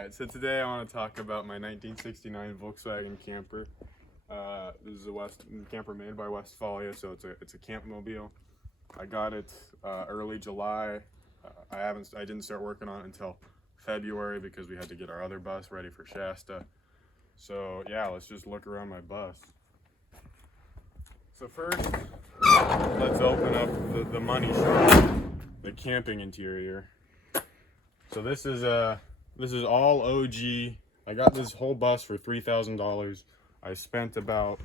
Alright, so today I want to talk about my 1969 Volkswagen camper. This is a camper made by Westfalia, so it's a camp mobile. I got it early July. I didn't start working on it until February because we had to get our other bus ready for Shasta. So yeah, let's just look around my bus. So first, let's open up the money shot, the camping interior. So this is all OG. I got this whole bus for $3,000. I spent about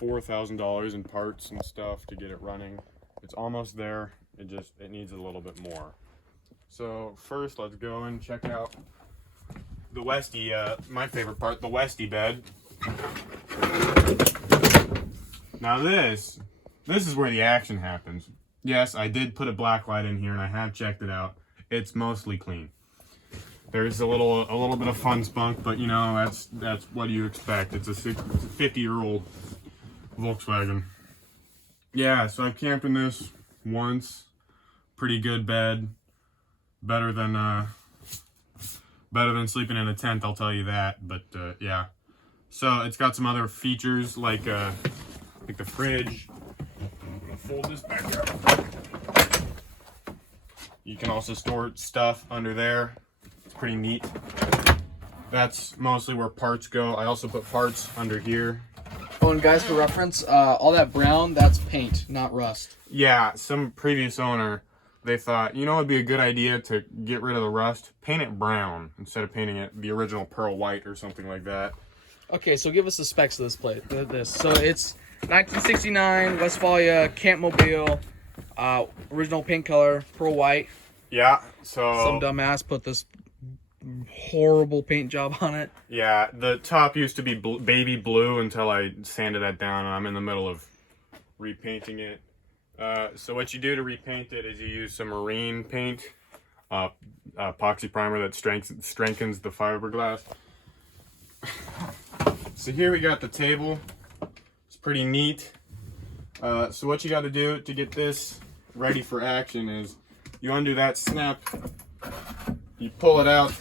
$4,000 in parts and stuff to get it running. It's almost there. It needs a little bit more. So first, let's go and check out the Westie. My favorite part, the Westie bed. Now this is where the action happens. Yes, I did put a black light in here, and I have checked it out. It's mostly clean. There's a little bit of fun spunk, but you know, that's what you expect. It's a 50-year-old Volkswagen. Yeah, so I've camped in this once. Pretty good bed. Better than sleeping in a tent, I'll tell you that. But yeah. So it's got some other features like the fridge. I'm gonna fold this back up. You can also store stuff under there. It's pretty neat. That's mostly where parts go. I also put parts under here. Oh, and guys, for reference, all that brown, that's paint, not rust. Yeah, some previous owner, they thought, you know, it'd be a good idea to get rid of the rust, paint it brown instead of painting it the original pearl white or something like that. Okay, so give us the specs of this plate. So it's 1969 Westfalia Camp Mobile, original paint color, pearl white. Yeah, so Some dumbass put this horrible paint job on it. yeah, the top used to be baby blue until I sanded that down, and I'm in the middle of repainting it. So what you do to repaint it is you use some marine paint, epoxy primer that strengthens the fiberglass. So here we got the table. It's pretty neat. So what you got to do to get this ready for action is you undo that snap, you pull it out,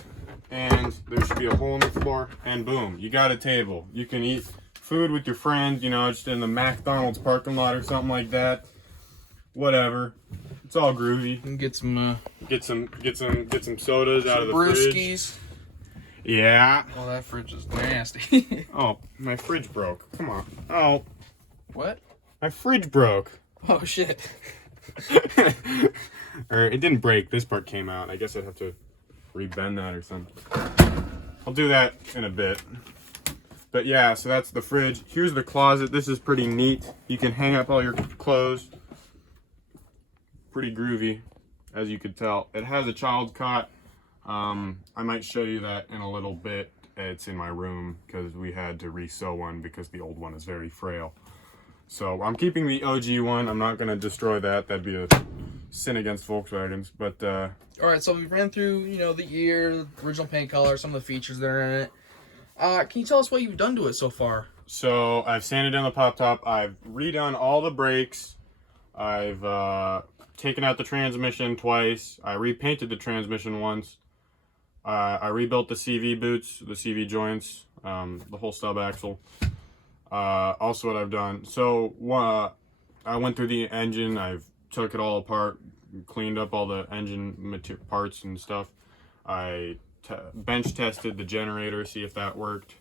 and there should be a hole in the floor, and boom, you got a table. You can eat food with your friends, you know, just in the McDonald's parking lot or something like that. Whatever. It's all groovy. And get some sodas out of the brewskis. fridge. Yeah. Oh, that fridge is nasty. Oh, my fridge broke. Come on. Oh. What? My fridge broke. Oh shit. Or it didn't break. This part came out. I guess I'd have to rebend that or something. I'll do that in a bit. But yeah, so that's the fridge. Here's the closet. This is pretty neat. You can hang up all your clothes. Pretty groovy, as you could tell. It has a child cot. I might show you that in a little bit. It's in my room because we had to re-sew one because the old one is very frail. So I'm keeping the OG one. I'm not going to destroy that. That'd be a sin against Volkswagens. But All right, so we ran through, you know, the year, original paint color, some of the features that are in it. Can you tell us what you've done to it so far? so I've sanded down the pop top. I've redone all the brakes. I've taken out the transmission twice. I repainted the transmission once. I rebuilt the CV boots, the CV joints, the whole stub axle. Also what I've done, so I went through the engine. I've took it all apart, cleaned up all the engine parts and stuff. I bench tested the generator, see if that worked.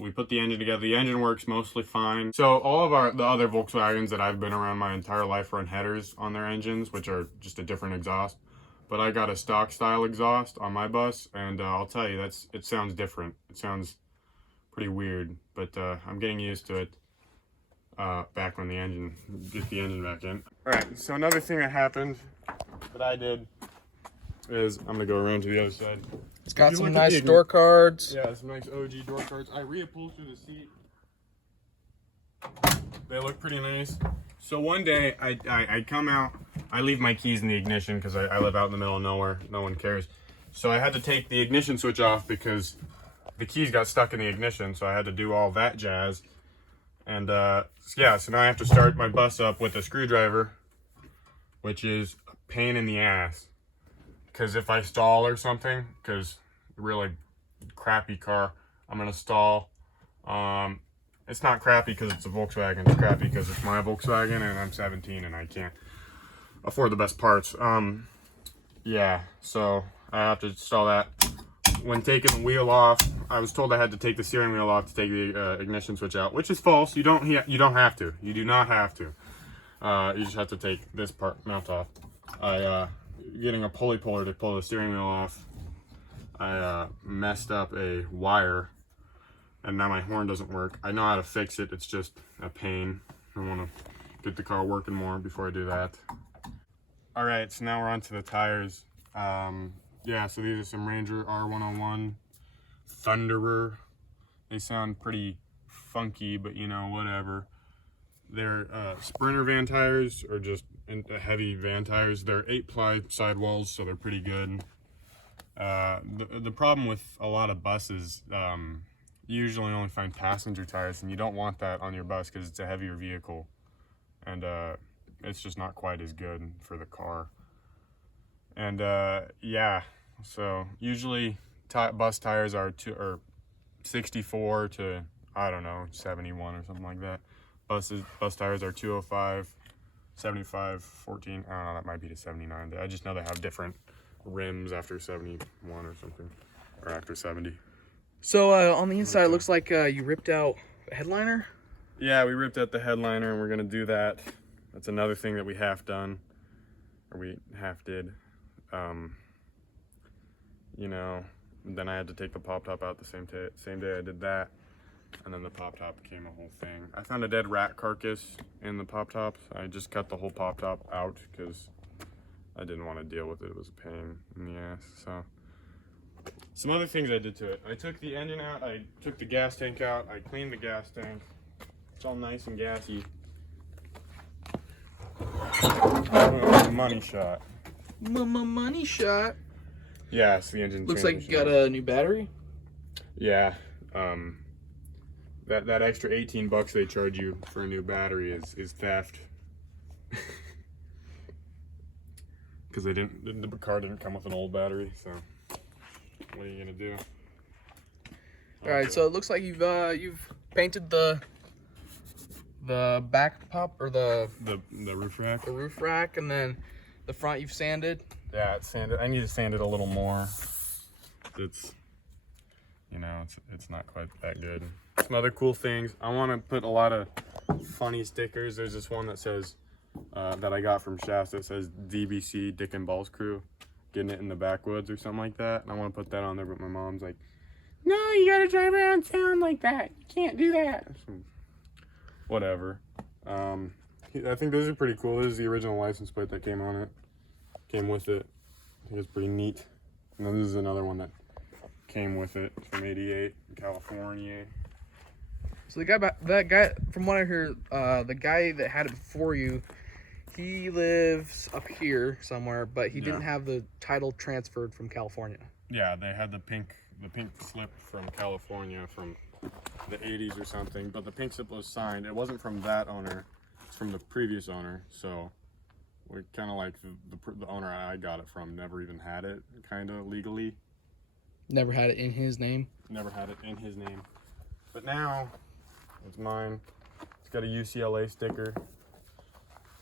We put the engine together. The engine works mostly fine. So all of the other Volkswagens that I've been around my entire life run headers on their engines, which are just a different exhaust. But I got a stock style exhaust on my bus, and I'll tell you, it sounds different. It sounds pretty weird, but I'm getting used to it. Back when get the engine back in. All right. So another thing that happened that I did is I'm gonna go around to the other side. It's got some nice door cards. Yeah, some nice OG door cards. I reupholstered the seat. They look pretty nice. So one day I come out, I leave my keys in the ignition because I live out in the middle of nowhere. No one cares. So I had to take the ignition switch off because the keys got stuck in the ignition. So I had to do all that jazz. And yeah, so now I have to start my bus up with a screwdriver, which is a pain in the ass. because if I stall or something, because really crappy car, I'm gonna stall. It's not crappy because it's a Volkswagen. It's crappy because it's my Volkswagen and I'm 17 and I can't afford the best parts. Yeah, so I have to install that. When taking the wheel off, I was told I had to take the steering wheel off to take the ignition switch out, which is false. You don't have to. You do not have to. You just have to take this mount off. Getting a pulley puller to pull the steering wheel off, I messed up a wire, and now my horn doesn't work. I know how to fix it. It's just a pain. I want to get the car working more before I do that. All right, so now we're on to the tires. Yeah, so these are some Ranger R101 Thunderer. They sound pretty funky, but you know, whatever. They're Sprinter van tires, or just heavy van tires. They're 8-ply sidewalls, so they're pretty good. The problem with a lot of buses, you usually only find passenger tires, and you don't want that on your bus because it's a heavier vehicle, and it's just not quite as good for the car. And yeah, so usually bus tires are 64 to, I don't know, 71 or something like that. Bus tires are 205, 75, 14. I don't know, that might be to 79. I just know they have different rims after 71 or something, or after 70. So on the inside, it looks like you ripped out a headliner. Yeah, we ripped out the headliner, and we're gonna do that. That's another thing that we half done, or we half did. You know, then I had to take the pop top out the same day I did that, and then the pop top became a whole thing. I found a dead rat carcass in the pop top. I just cut the whole pop top out because I didn't want to deal with it. It was a pain in the ass. So some other things I did to it: I took the engine out, I took the gas tank out, I cleaned the gas tank. It's all nice and gassy. Money shot. Money shot. Yeah, so the engine looks like you got a new battery. Yeah, that extra $18 they charge you for a new battery is theft. Because the car didn't come with an old battery, so what are you gonna do? All right, so it looks like you've painted the back pop, or the roof rack. The roof rack, and then the front you've sanded. Yeah, it's sanded. I need to sand it a little more. It's, you know, it's not quite that good. Some other cool things. I want to put a lot of funny stickers. There's this one that says that I got from Shasta. That says DBC Dick and Balls Crew, getting it in the backwoods or something like that. And I want to put that on there, but my mom's like, "No, you gotta drive around town like that. You can't do that." Whatever. I think those are pretty cool. This is the original license plate that came on it. Came with it. I think it's pretty neat. And then this is another one that came with it from '88 in California. So that guy, from what I heard, the guy that had it before you, he lives up here somewhere, but he didn't have the title transferred from California. Yeah, they had the pink slip from California from the 80s or something, but the pink slip was signed. It wasn't from that owner. It's from the previous owner, so we're kind of like the owner I got it from never even had it, kind of legally. Never had it in his name? Never had it in his name. But now, it's mine. It's got a UCLA sticker.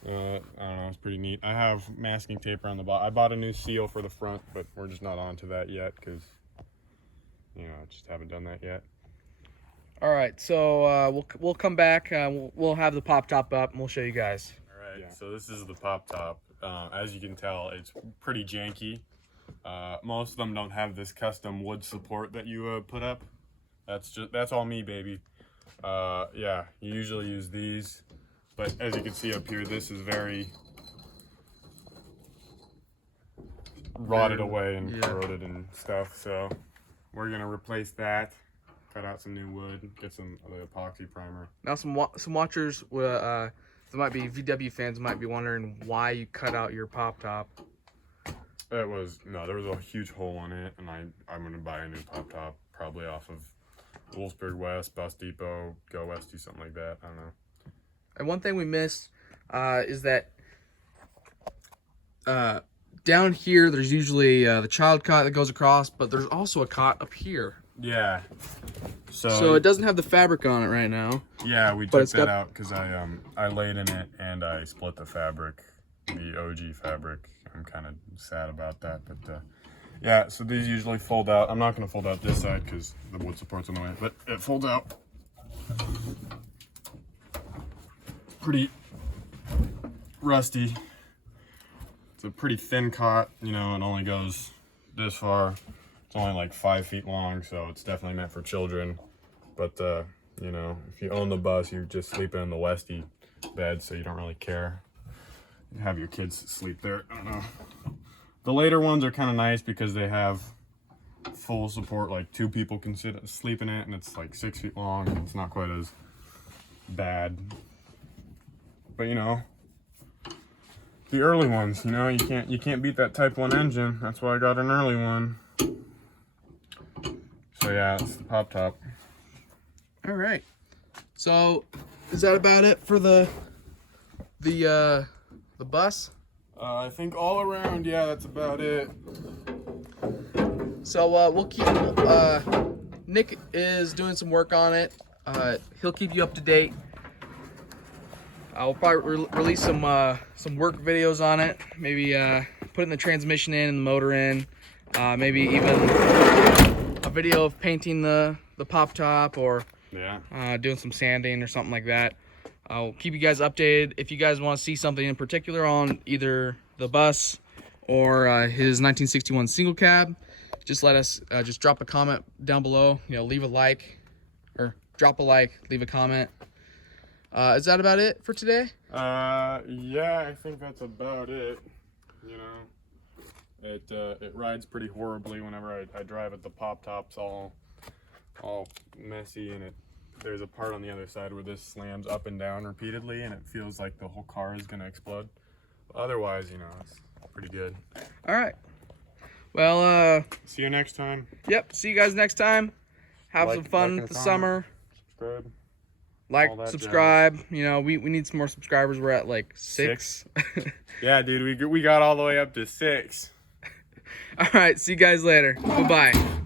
I don't know, it's pretty neat. I have masking tape around the bottom. I bought a new seal for the front, but we're just not onto that yet because, you know, I just haven't done that yet. All right, so we'll come back. We'll have the pop top up, and we'll show you guys. All right, so this is the pop top. As you can tell, it's pretty janky. Most of them don't have this custom wood support that you put up. That's all me, baby. Yeah, you usually use these, but as you can see up here, this is very rotted away and corroded and stuff. So we're gonna replace that. Cut out some new wood, get some of the epoxy primer. Now some watchers, there might be VW fans might be wondering why you cut out your pop top. There was a huge hole in it, and I'm gonna buy a new pop top, probably off of Wolfsburg West, Bus Depot, Go Westy, something like that. I don't know. And one thing we missed is that down here, there's usually the child cot that goes across, but there's also a cot up here. Yeah. So it doesn't have the fabric on it right now. Yeah, we took that out because I laid in it and I split the fabric, the OG fabric. I'm kind of sad about that, but yeah. So these usually fold out. I'm not going to fold out this side because the wood support's in the way, but it folds out. Pretty rusty. It's a pretty thin cot, you know. It only goes this far. It's only like 5 feet long, so it's definitely meant for children. But you know, if you own the bus, you're just sleeping in the Westie bed, so you don't really care. You have your kids sleep there. I don't know. The later ones are kind of nice because they have full support, like 2 people can sleep in it, and it's like 6 feet long. And it's not quite as bad. But you know, the early ones, you know, you can't beat that Type 1 engine. That's why I got an early one. So yeah, it's the pop top. All right. So is that about it for the bus? I think all around, yeah, that's about it. So we'll keep. Nick is doing some work on it. He'll keep you up to date. I'll probably release some work videos on it. Maybe putting the transmission in and the motor in. Maybe even a video of painting the pop top, or doing some sanding or something like that. I'll keep you guys updated. If you guys want to see something in particular on either the bus or his 1961 single cab, just let us just drop a comment down below. You know, leave a like, or drop a like, leave a comment. Is that about it for today? Yeah, I think that's about it. You know, it rides pretty horribly whenever I drive it. The pop top's all messy, and there's a part on the other side where this slams up and down repeatedly, and it feels like the whole car is gonna explode. But otherwise, you know, it's pretty good. All right. Well, see you next time. Yep. See you guys next time. Have some fun with the summer. Subscribe. Like, subscribe. Jazz. You know, we need some more subscribers. We're at like 6. Yeah, dude, we got all the way up to 6. All right. See you guys later. Bye-bye.